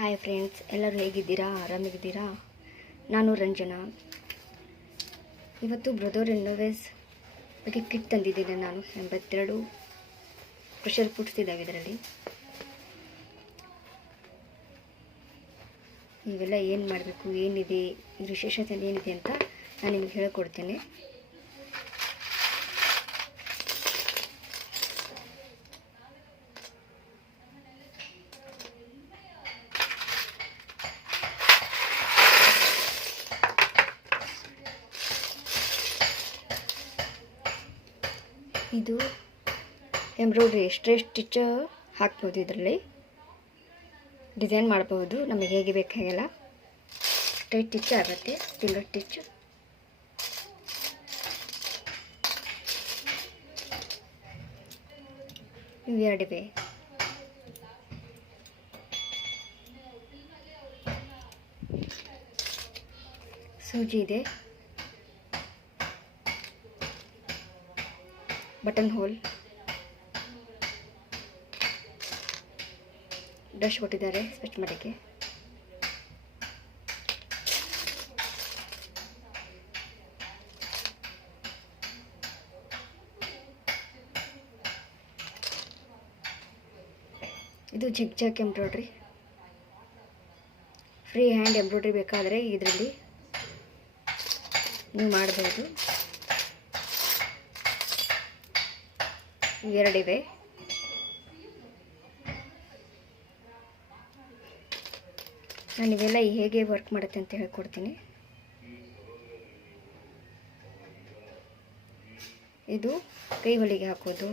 Hi friends ಎಲ್ಲರೂ ಹೇಗಿದ್ದೀರಾ? ಆರಾಮಿದ್ದೀರಾ? ನಾನು ರಂಜನಾ. ಇವತ್ತು ಬ್ರದರ್ ಇನ್ನೋವೇಸ್ ಬಗ್ಗೆ ಕಿಟ್ ತಂದಿದ್ದೀನಿ ನಾನು, ಎಂಬತ್ತೆರಡು ಪ್ರೆಷರ್ ಫುಡ್ಸ್ ಇದ್ದಾವೆ ಇದರಲ್ಲಿ ಇವೆಲ್ಲ ಏನು ಮಾಡಬೇಕು, ಏನಿದೆ ವಿಶೇಷತೆ ಏನಿದೆ ಅಂತ ನಾನು ನಿಮಗೆ ಹೇಳ್ಕೊಡ್ತೇನೆ ಇದು ಎಂಬ್ರಾಯ್ಡ್ರಿ ಎಷ್ಟೇ ಸ್ಟಿಚ್ ಹಾಕ್ಬೋದು ಇದರಲ್ಲಿ? ಡಿಸೈನ್ ಮಾಡ್ಬೋದು, ನಮಗೆ ಹೇಗೆ ಬೇಕಾಗೆಲ್ಲ ಸ್ಟ್ರೈಟ್ ಸ್ಟಿಚ್ ಆಗುತ್ತೆ ಫಿಂಗರ್ ಸ್ಟಿಚ್ ಇವೆರಡಿವೆ ಸೂಜಿ ಇದೆ. ಬಟನ್ ಹೋಲ್ ಬ್ರಷ್ ಕೊಟ್ಟಿದ್ದಾರೆ, ಸ್ವಚ್ಛ ಮಾಡೋಕ್ಕೆ. ಇದು zigzag embroidery. Free hand embroidery ಬೇಕಾದರೆ ಇದರಲ್ಲಿ ನೀವು ಮಾಡಬಹುದು ಇವೆರಡಿವೆ. ನಾನು ಇವೆಲ್ಲ ಹೇಗೆ ವರ್ಕ್ ಮಾಡುತ್ತೆ ಅಂತ ಹೇಳ್ಕೊಡ್ತೀನಿ. ಇದು ಕೈ ಹೊಲಿಗೆ ಹಾಕೋದು.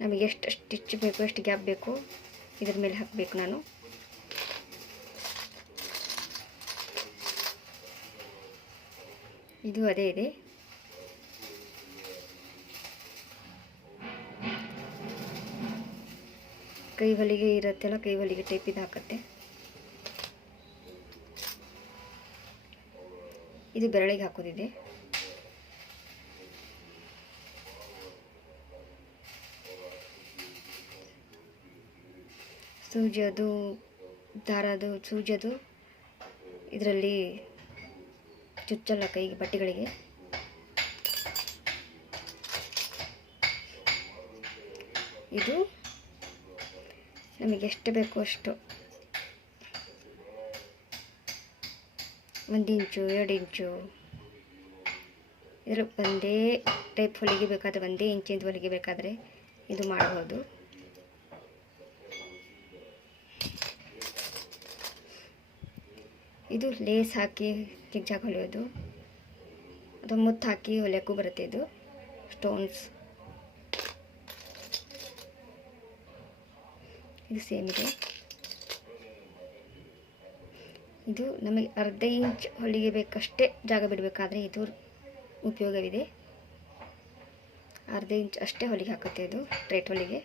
ನಮಗೆ ಎಷ್ಟು ಸ್ಟಿಚ್ ಬೇಕು, ಎಷ್ಟು ಗ್ಯಾಪ್ ಬೇಕು, ಇದ್ರ ಮೇಲೆ ಹಾಕಬೇಕು ನಾನು. ಇದು ಅದೇ ಇದೆ. ಕೈ ಹೊಲಿಗೆ ಇರುತ್ತಲ್ಲ ಕೈ ಹೊಲಿಗೆ ಟೈಪ್ ಇದು ಹಾಕತ್ತೆ. ಇದು ಬೆರಳಿಗೆ ಹಾಕೋದಿದೆ. ಸೂಜದು ದಾರದು ಸೂಜದು ಇದರಲ್ಲಿ ಚುಚ್ಚಲ್ಲ ಕೈಗೆ, ಬಟ್ಟೆಗಳಿಗೆ. ಇದು ನಮಗೆ ಎಷ್ಟು ಬೇಕೋ ಅಷ್ಟು. ಒಂದು ಇಂಚು, ಎರಡು ಇಂಚು. ಇದ್ರ ಒಂದೇ ಟೈಪ್ ಹೊಲಿಗೆ ಬೇಕಾದರೆ, ಒಂದೇ ಇಂಚಿಂದ ಹೊಲಿಗೆ ಬೇಕಾದರೆ ಇದು ಮಾಡ್ಬೋದು. ಇದು ಲೇಸ್ ಹಾಕಿ ಜಿಗ್ಜಾಗ್ ಹೊಲಿಯೋದು. ಅಥವಾ ಮುತ್ತು ಹಾಕಿ ಹೊಲಿಯೋಕ್ಕೂ ಬರುತ್ತೆ ಇದು. ಸ್ಟೋನ್ಸ್ ಇದು ಸೇಮ್ ಇದೆ. ಇದು ನಮಗೆ ಅರ್ಧ ಇಂಚ್ ಹೊಲಿಗೆ ಬೇಕಷ್ಟೇ ಜಾಗ ಬಿಡಬೇಕಾದ್ರೆ ಇದು ಉಪಯೋಗವಿದೆ. ಅರ್ಧ ಇಂಚ್ ಅಷ್ಟೇ ಹೊಲಿಗೆ ಹಾಕುತ್ತೆ ಇದು ಸ್ಟ್ರೈಟ್ ಹೊಲಿಗೆ.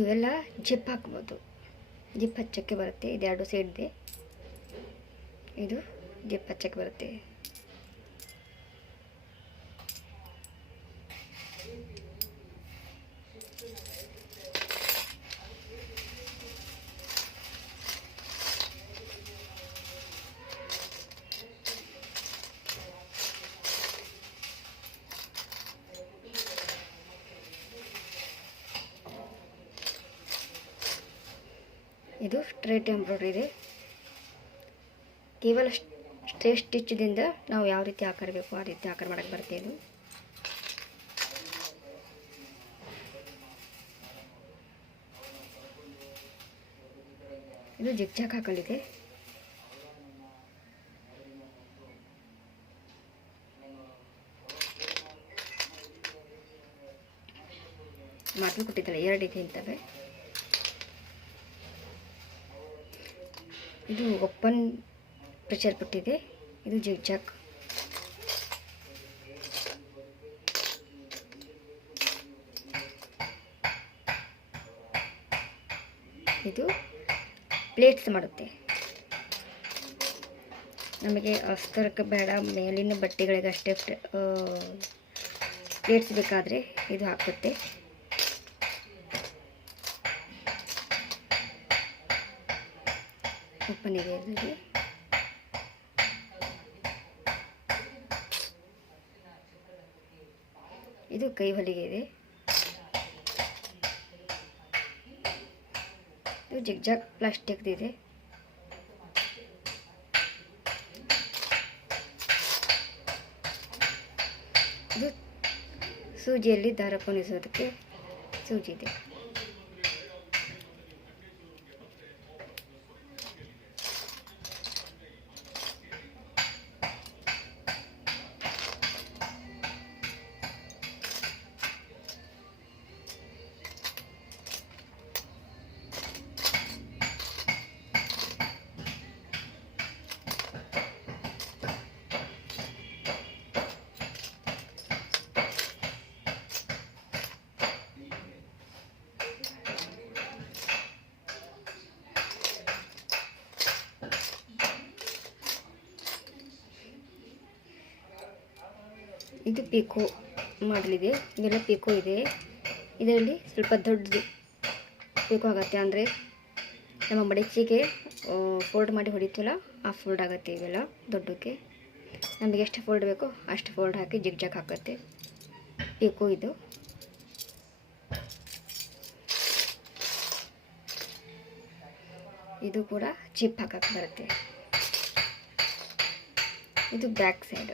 ಇವೆಲ್ಲ ಜಿಪ್ ಹಾಕ್ಬೋದು. ಜಿಪ್ ಹಚ್ಚಕ್ಕೆ ಬರುತ್ತೆ. ಇದೆರಡು ಸೈಡ್ದೆ ಇದು ಜಿಪ್ ಹಚ್ಚಕ್ಕೆ ಬರುತ್ತೆ. ಇದು ಸ್ಟ್ರೇಟ್ ಎಂಬ್ರಾಯ್ಡ್ರಿ ಇದೆ. ಕೇವಲ ಸ್ಟ್ರೇಟ್ ಸ್ಟಿಚ್ದಿಂದ ನಾವು ಯಾವ ರೀತಿ ಆಕಾರ ಬೇಕು ಆ ರೀತಿ ಆಕಾರ ಮಾಡೋಕ್ಕೆ ಬರುತ್ತೆ ಇದು. ಇದು ಜಿಗ್ ಜಾಕ್ ಹಾಕಲಿದೆ ಮಾತು ಕೊಟ್ಟಿದ್ದಾರೆ ಎರಡು ಇದೆ ಇಂತವೆ. ಇದು ಓಪನ್ ಪ್ರೆಷರ್ ಪಟ್ಟಿದೆ ಇದು ಜಿಗ್ ಜಾಕ್ ಇದು ಪ್ಲೇಟ್ಸ್ ಮಾಡುತ್ತೆ. ನಮಗೆ ಅಸ್ತರಕ್ಕೆ ಬೇಡ. ಮೇಲಿನ ಬಟ್ಟೆಗಳಿಗೆ ಅಷ್ಟೇ ಪ್ಲೇಟ್ಸ್ ಬೇಕಾದರೆ ಇದು ಹಾಕುತ್ತೆ. ಇದೆ ಇದರಲ್ಲಿ ಇದು ಕೈ ಹೊಲಿಗೆ ಇದೆ. ಇದು ಜಿಗ್ಜಾಗ್ ಪ್ಲಾಸ್ಟಿಕ್ದಿದೆ ಇದು. ಸೂಜಿಯಲ್ಲಿ ದಾರ ಪೋಣಿಸೋದಕ್ಕೆ ಸೂಜಿ ಇದೆ. ಇದು ಪೀಕೋ ಮಾಡಲಿದೆ. ಇದೆಲ್ಲ ಪೀಕೋ ಇದೆ. ಇದರಲ್ಲಿ ಸ್ವಲ್ಪ ದೊಡ್ಡದು ಪೀಕೋ ಆಗುತ್ತೆ ಅಂದರೆ ನಮ್ಮ ಮಡಚಿಗೆ ಫೋಲ್ಡ್ ಮಾಡಿ ಹೊಡಿತೀವಲ್ಲ ಆ ಫೋಲ್ಡ್ ಆಗುತ್ತೆ ಇವೆಲ್ಲ ದೊಡ್ಡಕ್ಕೆ. ನಮಗೆ ಎಷ್ಟು ಫೋಲ್ಡ್ ಬೇಕೋ ಅಷ್ಟು ಫೋಲ್ಡ್ ಹಾಕಿ ಜಿಗ್ ಜಾಗ್ ಹಾಕುತ್ತೆ. ಪೀಕೋ ಇದು. ಇದು ಕೂಡ ಚಿಪ್ ಹಾಕಕ್ಕೆ ಬರುತ್ತೆ. ಇದು ಬ್ಯಾಕ್ ಸೈಡ್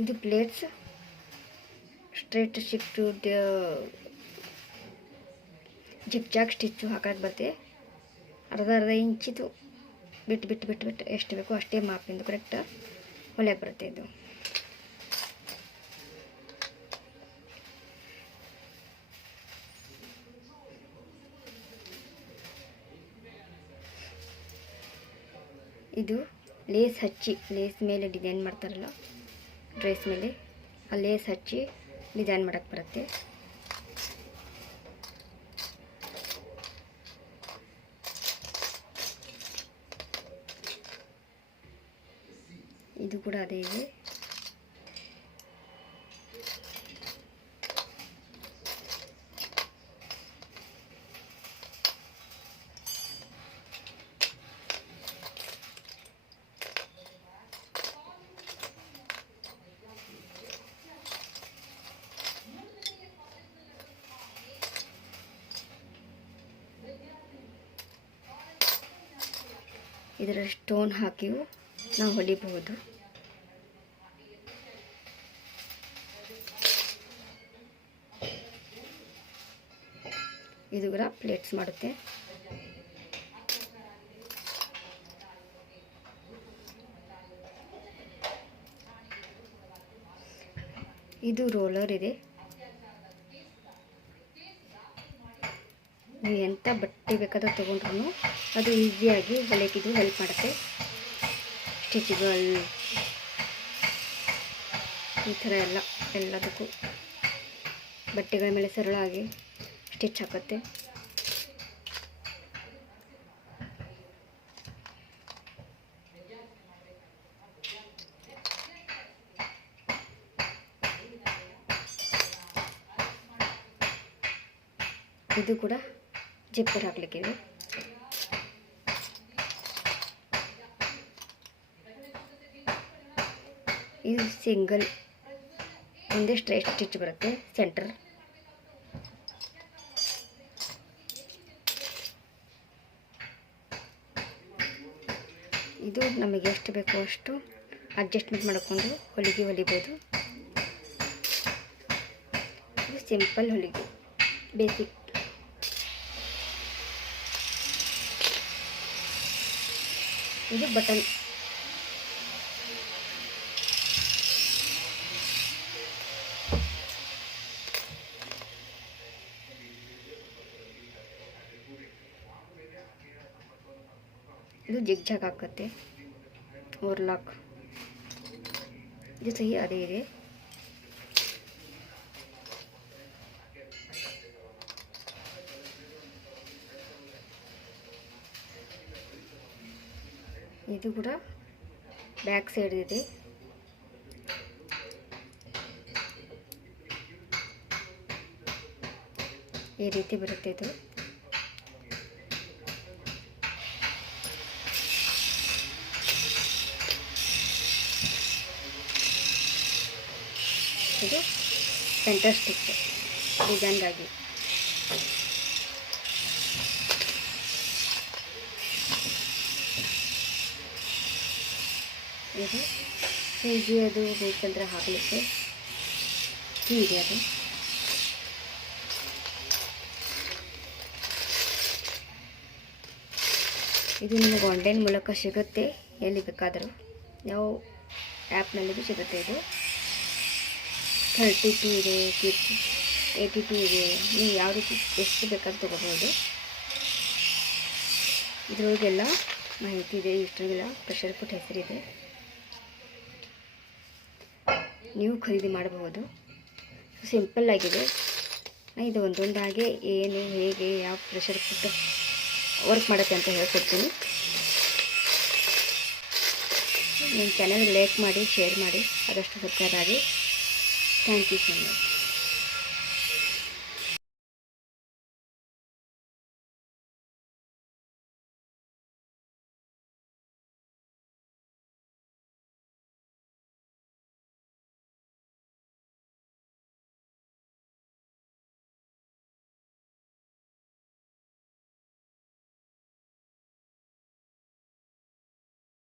ಇದು plates. Straight shift zag stitch ಹಾಕೋದು ಬರುತ್ತೆ ಅರ್ಧ ಅರ್ಧ ಇಂಚಿದು ಬಿಟ್ಟು ಬಿಟ್ಟು ಬಿಟ್ಟು ಬಿಟ್ಟು ಎಷ್ಟು ಬೇಕೋ ಅಷ್ಟೇ ಮಾಪಿಂದು ಕರೆಕ್ಟ್ ಹೊಲಿಯಕ್ಕೆ ಬರುತ್ತೆ ಇದು. ಇದು ಲೇಸ್ ಹಚ್ಚಿ ಲೇಸ್ ಮೇಲೆ ಡಿಸೈನ್ ಮಾಡ್ತಾರಲ್ಲ. ಡ್ರೆಸ್ ಮೇಲೆ ಅಲ್ಲೇ ಲೇಸ್ ಹಚ್ಚಿ ಡಿಸೈನ್ ಮಾಡೋಕ್ಕೆ ಬರುತ್ತೆ. ಇದು ಕೂಡ ಅದೇ ಇದೆ. ಇದರ ಸ್ಟೋನ್ ಹಾಕಿಯೂ ನಾವು ಹೊಲಿಬಹುದು. ಇದು ಕೂಡ ಪ್ಲೇಟ್ಸ್ ಮಾಡುತ್ತೆ. ಇದು ರೋಲರ್ ಇದೆ. ನೀವು ಎಂಥ ಬಟ್ಟೆ ಬೇಕಾದ್ರೂ ತೊಗೊಂಡ್ರು ಅದು ಈಸಿಯಾಗಿ ಹೊಲಿಯಕ್ಕಿದು ಹೆಲ್ಪ್ ಮಾಡುತ್ತೆ. ಸ್ಟಿಚ್ಗಳು, ಈ ಥರ ಎಲ್ಲ, ಎಲ್ಲದಕ್ಕೂ ಬಟ್ಟೆಗಳ ಮೇಲೆ ಸರಳಾಗಿ ಸ್ಟಿಚ್ ಹಾಕುತ್ತೆ. ಇದು ಕೂಡ ಜಿಪ್ಪರ್ ಹಾಕ್ಲಿಕ್ಕಿದೆ. ಇದು ಸಿಂಗಲ್ ಒಂದೇ ಸ್ಟ್ರೈಟ್ ಸ್ಟಿಚ್ ಬರುತ್ತೆ? ಸೆಂಟರ್. ಇದು ನಮಗೆ ಎಷ್ಟು ಬೇಕೋ ಅಷ್ಟು ಅಡ್ಜಸ್ಟ್ಮೆಂಟ್ ಮಾಡಿಕೊಂಡು ಹೊಲಿಗೆ ಹೊಲಿಬೋದು. ಇದು ಸಿಂಪಲ್ ಹೊಲಿಗೆ, ಬೇಸಿಕ್. ಇದು ಬಟನ್ ಇದು ಜಿಗ್ ಜಾಗ್ ಹಾಕತ್ತೆ ಓರ್ಲಾಕ್ ಇದು ಸಹಿ ಅದೇ ಇದೆ ಇದು ಕೂಡ ಬ್ಯಾಕ್ ಸೈಡ್ ಇದೆ. ಈ ರೀತಿ ಬರುತ್ತೆ ಇದು. ಇದು ಸೆಂಟರ್ ಸ್ಟಿಚ್ ಡಿಸೈನ್ಗಾಗಿ ಇದು ಹೀಗೆ ಅದು ಬೇಕಂದ್ರೆ ಹಾಕಲಿಕ್ಕೆ. ಹೀಗೆ ಅದು. ಇದು ನಿಮಗೆ ಆನ್ಲೈನ್ ಮೂಲಕ ಸಿಗುತ್ತೆ. ಎಲ್ಲಿ ಬೇಕಾದರೂ. ಯಾವ ಆ್ಯಪ್ನಲ್ಲಿ ಭೀ ಸಿಗುತ್ತೆ ಇದು. ಥರ್ಟಿ ಟು ಇದೆ ಫಿಫ್ಟಿ ಏಯ್ಟಿ ಟು ಇದೆ. ನೀವು ಯಾವ ರೀತಿ ಎಷ್ಟು ಬೇಕಾದ್ರೂ ತೊಗೋಬೋದು. ಇದ್ರೊಳಗೆಲ್ಲ ಮಾಹಿತಿ ಇದೆ ಇಷ್ಟರೊಳಗೆಲ್ಲ ಪ್ರೆಷರ್ ಕುಟ್ ಹೆಸರಿದೆ. ನೀವು ಖರೀದಿ ಮಾಡಬಹುದು. ಸಿಂಪಲ್ ಆಗಿದೆ. ಇದು ಒಂದೊಂದಾಗೆ ಏನು, ಹೇಗೆ, ಯಾವ ಪ್ರೆಷರ್ ಕೊಟ್ಟು ವರ್ಕ್ ಮಾಡುತ್ತೆ ಅಂತ ಹೇಳ್ಕೊಡ್ತೀನಿ. ನಿಮ್ಮ ಚಾನಲ್ ಲೈಕ್ ಮಾಡಿ ಶೇರ್ ಮಾಡಿ. ಆದಷ್ಟು ಸಬ್ಸ್ಕ್ರೈಬ್ ಆಗಿ ಥ್ಯಾಂಕ್ ಯು ಸೊ ಮಚ್